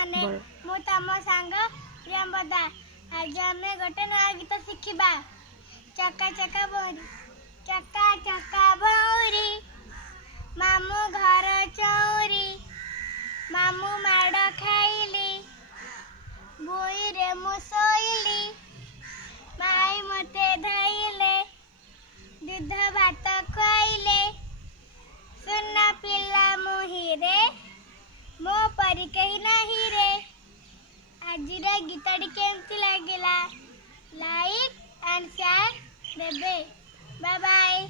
माने मु तम सांग प्रियंवदा। आज आम गोटे नया गीत शिखा। चका चका बौरी चका चका बौरी मामू घर चौरी मामू माड़ खाइली बुई रे मु सोइली माई मते धइले दूध भात खुआइले सुना पिला मुही रे मो परी कही नहीं रे। आज गीतटी केमती लगिला लाइक एंड शेयर देबे। Bye bye.